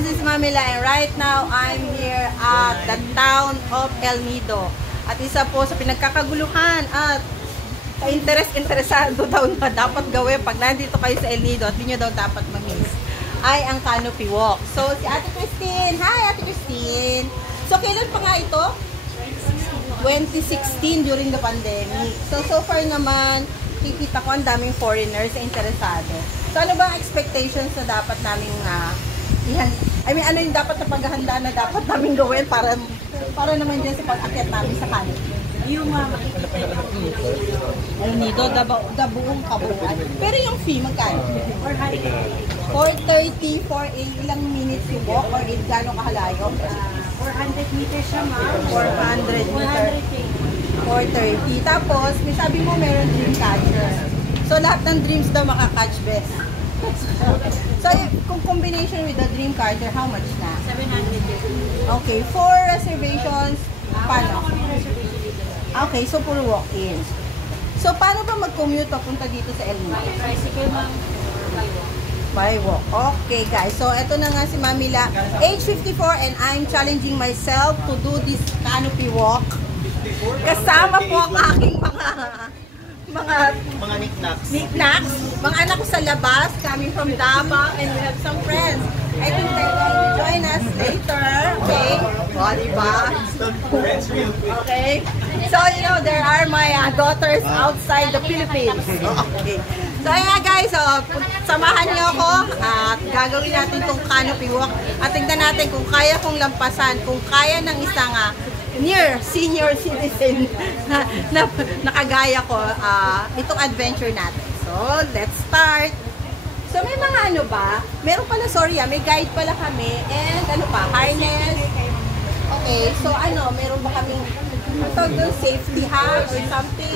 this is Mamila and right now I'm here at the town of El Nido. At isa po sa pinagkakaguluhan at interesado daw na dapat gawin pag nandito kayo sa El Nido at hindi nyo daw dapat mamiss ay ang Canopy Walk. So si Ate Christine, hi Ate Christine! So kailan pa nga ito? 2016 during the pandemic. So far naman, kikita ko ang daming foreigners na interesado. So ano ba ang expectations na dapat naming ano yung dapat na paghahanda na dapat naming gawin para naman dyan sa pag-akyat namin sa Canopy? Yung makikita El Nido, the buong kabuuan. Pero yung fee, magkano? 430 for ilang minutes yung walk or gano'ng kahalayo? 400 meters siya, ma'am. 400 meters. 430. Tapos, may sabi mo meron dream catcher. So, lahat ng dreams daw makakatch best. So, kung combination with the dream catcher, how much na? 700. Okay. For reservations, paano? Okay, so puro walk-in. So, paano ba mag-commute papunta dito sa El Nido? Tricycle, ma'am. By walk. Okay, guys. So, eto na nga si Mamila. Age 54 and I'm challenging myself to do this Canopy Walk. Kasama po ang aking mga knickknacks. Mga anak ko sa labas, coming from Davao, and we have some friends. I think they're going to join us later. Okay? O, diba? Okay? So, you know, there are my daughters outside the Philippines. Okay. So, ayan guys, samahan niyo ako at gagawin natin itong Canopy Walk at tignan natin kung kaya kong lampasan, kung kaya ng isang near senior citizen na nakagaya ko itong adventure natin. So, let's start! So, may mga ano ba? Meron pala, sorry may guide pala kami and ano pa, harness. Okay, so ano, meron ba kaming safety hat or something?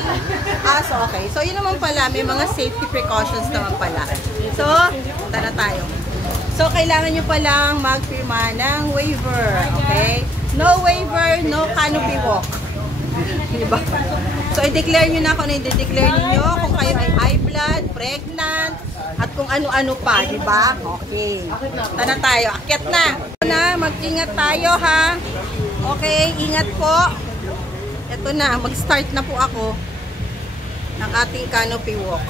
So okay. So, yun naman pala, may mga safety precautions naman pala. So, punta na tayo. So, kailangan nyo palang magpirma ng waiver. Okay? No waiver, no Canopy Walk. Diba? So, i-declare nyo na kung ano i-declare niyo kung kayo ay high blood, pregnant, at kung ano-ano pa, diba? Okay. Punta na tayo. Akyat na. Mag-ingat tayo, ha? Okay, ingat po. Ito na, mag-start na po ako ng ating Canopy Walk.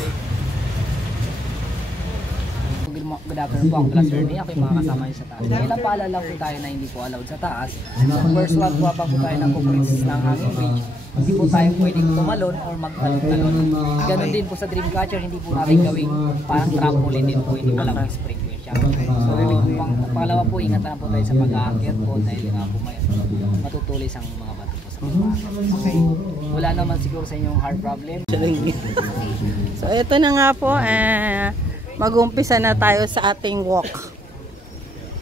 Good afternoon po, ako pala Sir Ney. Ako yung mga kasama niyo sa taas. Ilang paalala po tayo na hindi po allowed sa taas. So first one po habang po tayo nag-compress ng hanging bridge, hindi po tayo pwedeng tumalon or magtalon. Ganon din po sa dream catcher, hindi po natin gawing parang trampoline din po, hindi walang spring po siya. So pangalawa po, ingat na po tayo sa pag-aakyat po dahil nga po may matutulis ang mga bato po sa baba. Okay. Wala naman siguro sa inyong heart problem. So ito na nga po, mag-umpisa na tayo sa ating walk.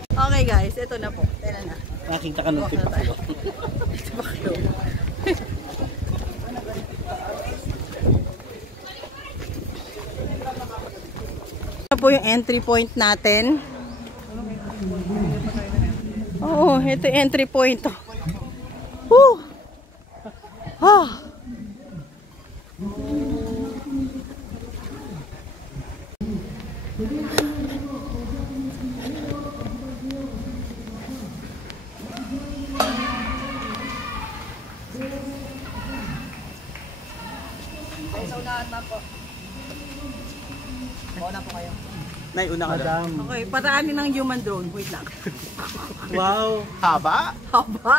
Okay guys, ito na po. Tignan na. Nakita ka ng tipo. Ito po yung entry point natin. Oo, ito yung entry point. Woo! Ah! Unahan na po. Una po kayo. Nay, una ka lang. Okay, paraanin ng human drone. Wait lang. Wow! Haba? Haba!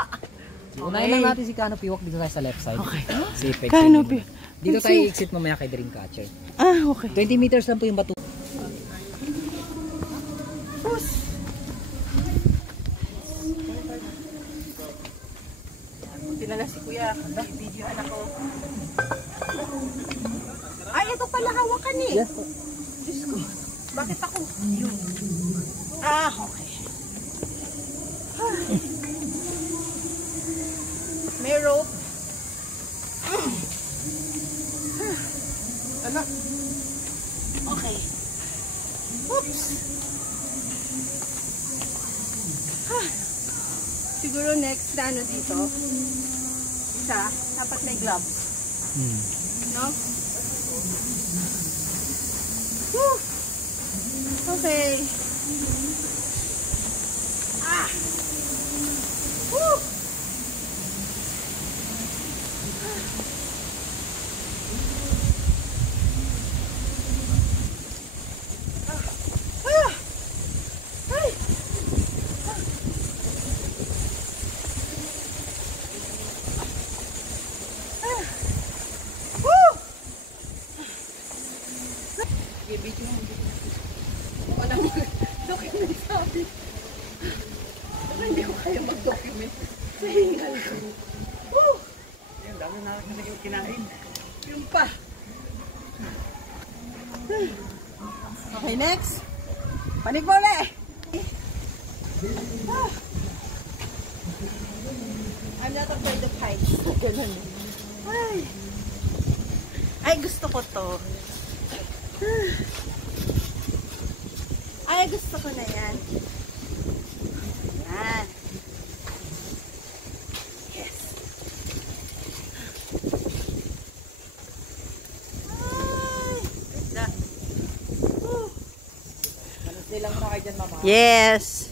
Unahin lang natin si Canopy Walk dito tayo sa left side. Okay. Safe. Canopy. Dito tayo exit mamaya kay dream catcher. Okay. 20 meters lang po yung bato. Tinala si Kuya. Video anak ko. Ay, ito pala hawakan eh. Yes po. Diyos ko. Bakit ako? Okay. May rope. Anak. Okay. Oops. Siguro next na ano dito. Isa, dapat may gloves. No? Woo! Okay. Hindi ko kaya mag-document sa hingal ko. Woo! Yung dami na kasi yung kinain. Yung pa. Okay, next. Panig mo ulit. I'm not afraid of heights. Ganun. Ay, gusto ko to. Ay, gusto ko na yan. Yan. Yes. Ay, ganda. Silang na kayo dyan, mama. Yes.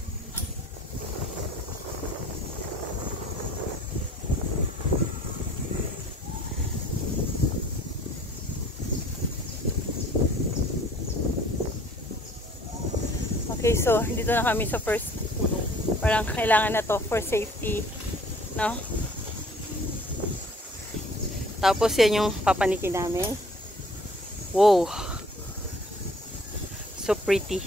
Okay, so dito na kami sa first puno. Parang kailangan na to for safety, no? Tapos yan yung papanikin namin. Wow. So pretty.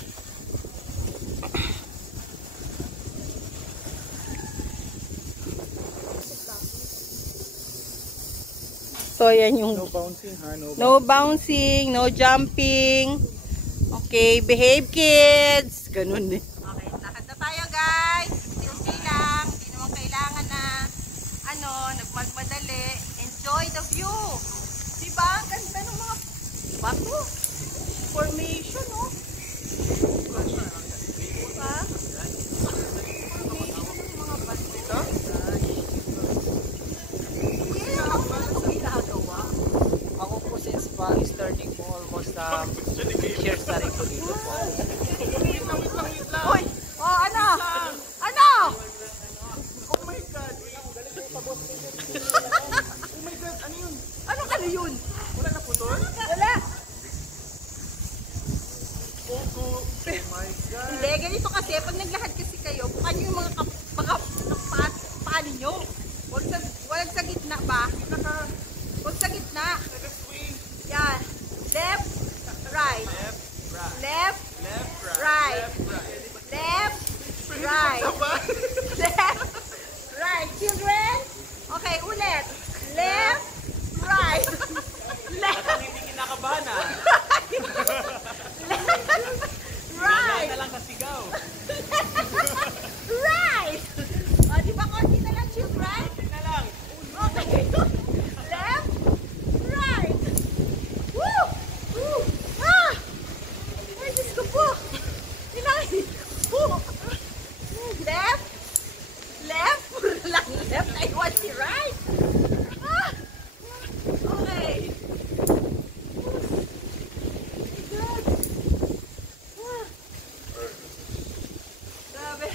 So yan yung No bouncing ha, no bouncing, no jumping. Okay, behave kids. Ganun din. Okay, lakad na tayo guys. Okay lang. Hindi naman kailangan na nagmagmadali. Enjoy the view. Diba? Ang ganda ng mga bato. Formation, oh. Diba? Formation ng mga bato. Yeah, ako na ito ginagawa. Ako po since pag-starting po almost years na rin po dito po. Uy! Oh, ano? Ano? Oh my God! Oh my God, ano yun? Ano kali yun? Wala na putol? Wala. Oh my God! Hindi, ganito kasi. Pag naglahad kasi kayo, bukan yung mga paa ninyo. Walang sa gitna ba? Huwag sa gitna. Yan. Left, right. Left, right. Left, right. Left, right. Children? Okay, ulit. Left, right. Left, Hindi kinakabahan ha? right. lang kasigaw. Right! O, di ba konti na lang, children? Konti na lang. Okay. Left, right. Woo! Woo! Ah! Ay, Diyos ko po. Inahin ko. Left, left, puro lang left. I want the right. Ah! Okay. Good. Ah. Grabe.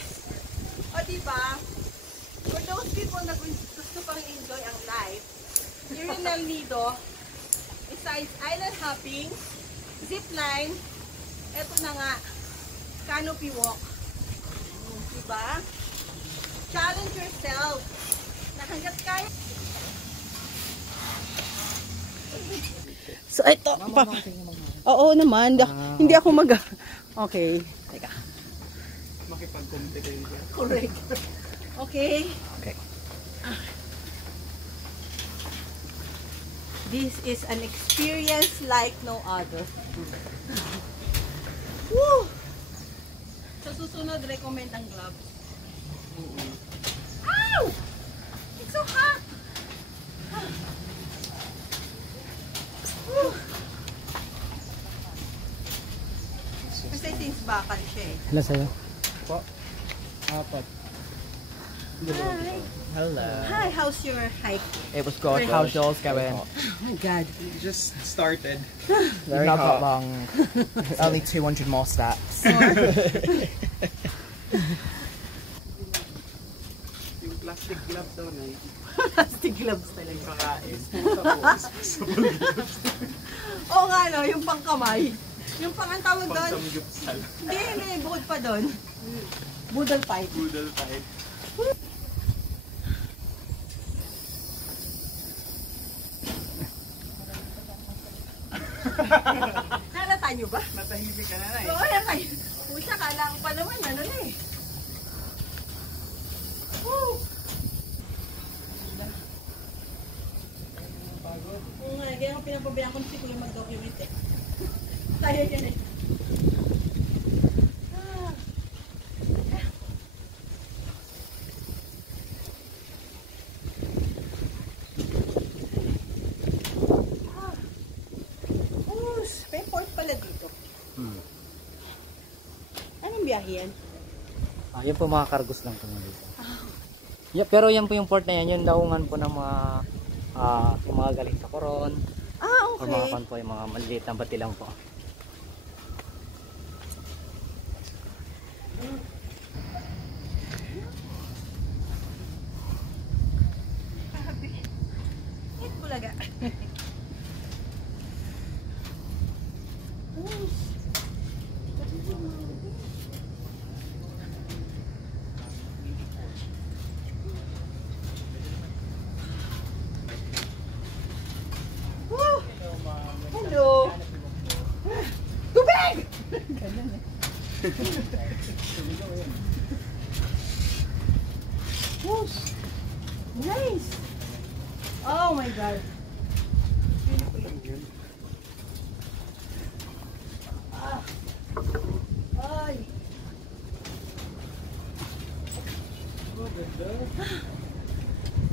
O, diba? For those people na gusto pang enjoy ang life, here in El Nido, besides island hopping, zipline, eto na nga, canopy walk. Diba? Challenge yourself. Na hanggat kaya. So, ito. Oo naman. Hindi ako Okay. Teka. Makipag-compete kayo. Correct. Okay. Okay. This is an experience like no other. Woo! Sa susunod, recommend ang gloves. Ow! It's so hot! Woo! Kasi since bakal siya eh. Hello sa'yo. Po? Apat. Hi! Hello. Hi, how's your hike? It was good. How's yours going? Oh my God. Just started. Very not that long. Only 200 more steps. Yung plastic glove daw na Plastic gloves talaga. kakain. Oo nga no, yung pangkamay. Yung pang ang tawag doon. Pang-samgyupsal. Hindi, bukod pa doon. Boodle fight. Boodle fight. Nara Kala nyo ba? Natahimik ka na na eh. Oo, yan kayo. Pucha, kala ko pa naman, ano na eh. Woo! Oo nga, kaya nga pinapabayaan ko si Kuya mag-document eh. Tayo yan eh. May port pala dito. Anong biyahe yan? Yan po mga cargos lang po dito. Yeah, pero yan po yung port na yan, yung daungan po ng mga galing sa Coron. Ah, Or okay. mga kan po, yung mga maliliit na bati lang po. Hit bulaga. Woo! Hello! Tubig! Whoosh! Nice! Oh my God! Ah! Ay!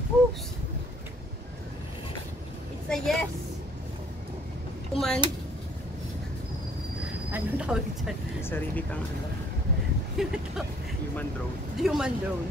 Whoosh! It's a yes! Kuman. Anong tawag dyan? Sarili kang ano. Human drone. Human drone.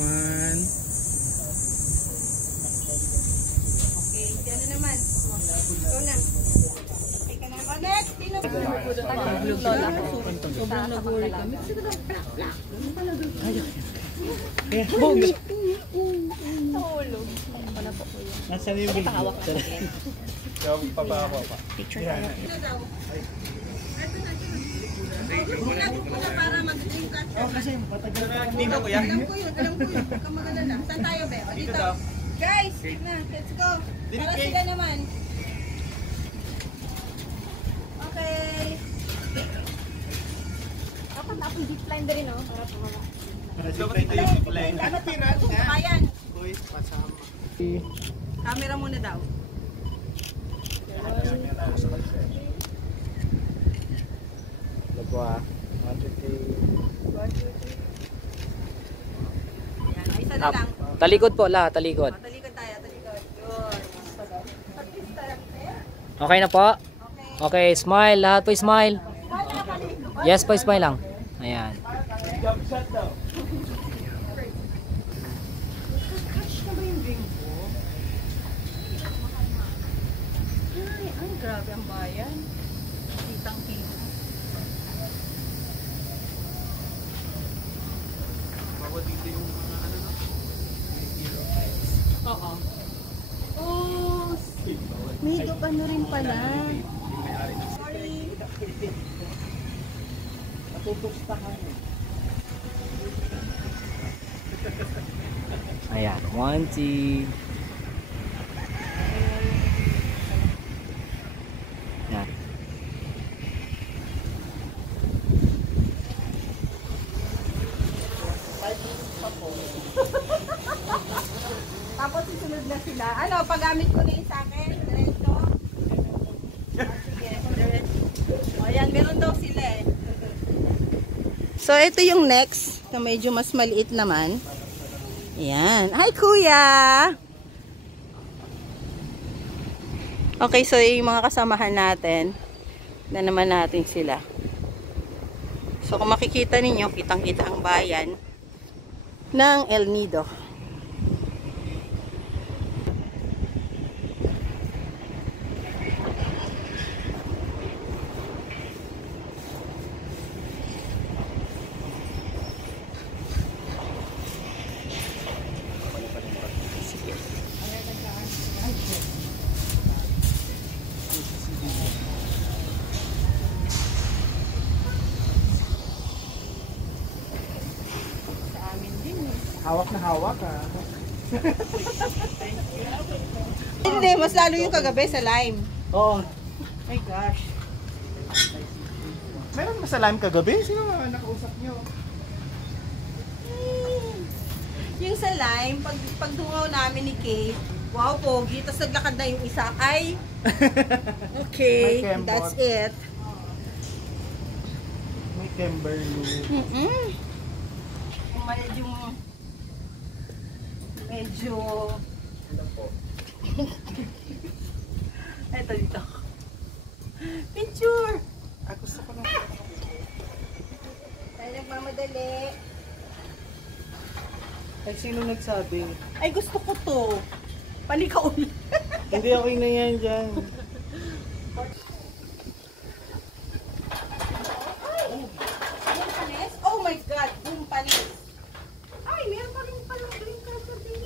One. Okay, si ano naman? Ikaw na. Okay ka na. Oh, next! Sino? Lola ko. Sobrang nag-worry kami. Tulog. Nasaan yung video? Yung papako pa. Sino daw? Bulat ko na para mag-dream catch. Kasi matagal na dito kuya. Alam ko yun. Huwag kang magalala. Saan tayo, Be? O, dito. Guys, na, let's go. Para sila naman. Okay. Dapat na akong deep line din, no? Para pumama. Ano pirat na? Ayan. Uy, pasama. Camera muna daw. Lagwa. Ayan, isa na lang. Talikod po lahat, talikod. Talikod tayo, talikod. Yun. Okay na po? Okay. Okay, smile. Lahat po smile. Yes po, smile lang. Ayan. Jump shot daw. Catch na ba yung drink ko? Ay, ang grabe ang bayan. Kitang-kita. Bawa dito yung mga ano no? Oo. Oh, may ano rin pala. Sorry. Ayan. 1, 2. Ayan. Tapos susunod na sila. Ano, paggamit ko na yung sa akin. Diretso. Sige, diretso. So, ito yung next na medyo mas maliit naman. Ayan. Hi, Kuya! Okay, so yung mga kasamahan natin, na naman natin sila. So, kung makikita ninyo, kitang-kita ang bayan ng El Nido. Hawak na hawak Hindi, mas lalo yung kagabi sa lime. Oo. My gosh. Meron ba sa lime kagabi? Sino mga nakausap nyo? Yung sa lime, pag dungaw namin ni Kay, wow, pogi. Tapos naglakad na yung isa. Ay, okay, May kembot. that's it. May Kimberly. Medyo eto dito. Picture! Gusto ko na. Tayo nagmamadali. Ay, sino nagsabi? Ay, gusto ko to. Palikaw ulit. Hindi, okay na yan dyan. Oh my God! Boom panis. Ay, meron pa rin palang green carpet din.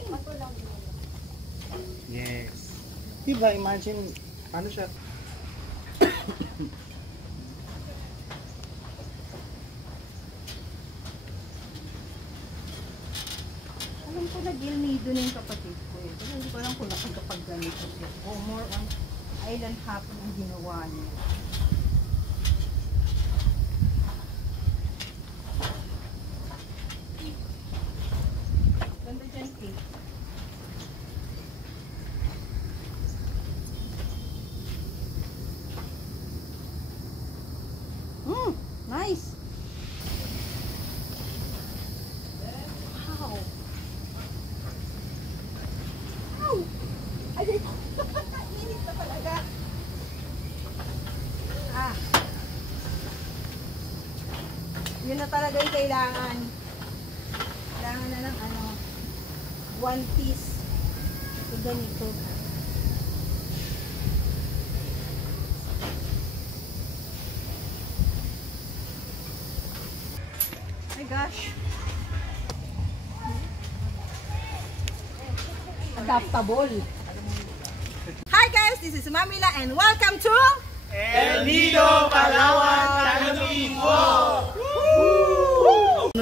Yes. Diba, imagine, ano siya? Alam ko nag-El Nido na yung kapatid ko eh. Pero hindi ko alam kung nakagapag ganito siya. O more on island hopping ang ginawa niya. Ganda dyan, Kate. Nice. Wow. Wow. Ay, init na talaga. Yun na talaga yung kailangan. Kailangan na ng one piece. Ito ganito. Oh my gosh. Adaptable. Hi guys, this is Mamila and welcome to El Nido, Palawan, Canopy Walk!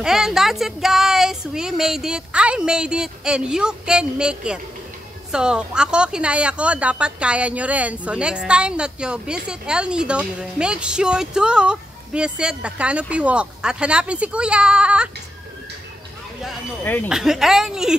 And that's it guys. We made it. I made it and you can make it. So, ako kinaya ko, dapat kaya nyo rin. So, next time that you visit El Nido, make sure to visit the Canopy Walk. At hanapin si Kuya! Ernie. Ernie!